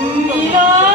নীরা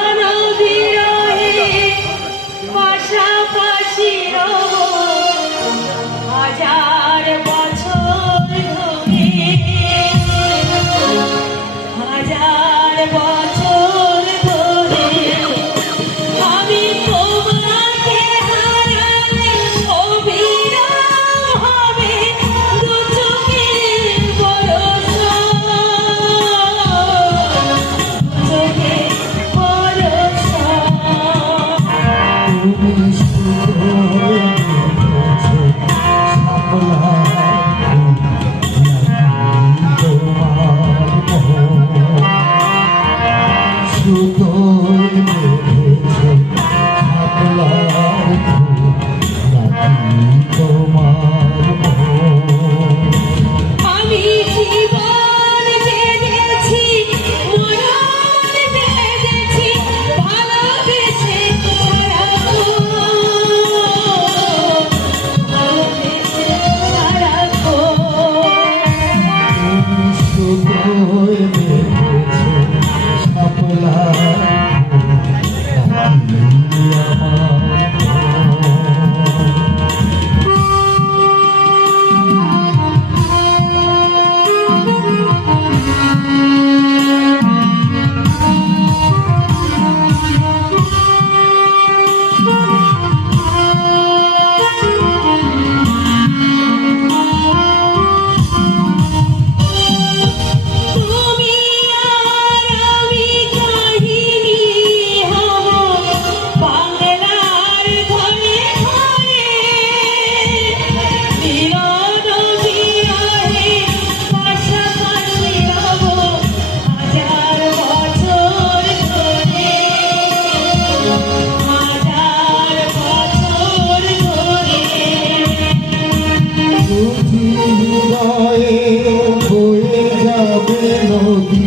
হবে নদী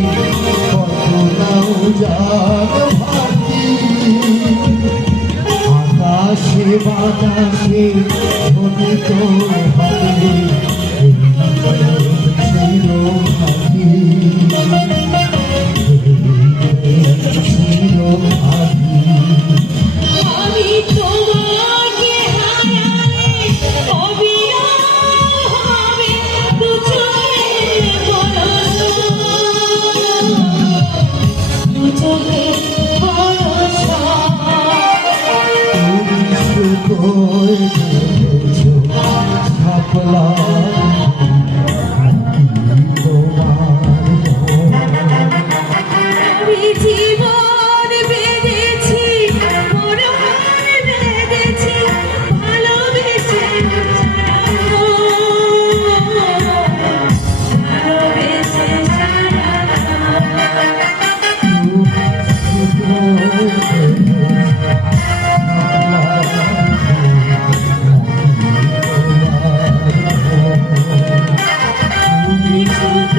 কখনাও যাক ভাতি আকাশে বাতাসে ধ্বনিত হবে চির কিছু করে খাপলা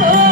good.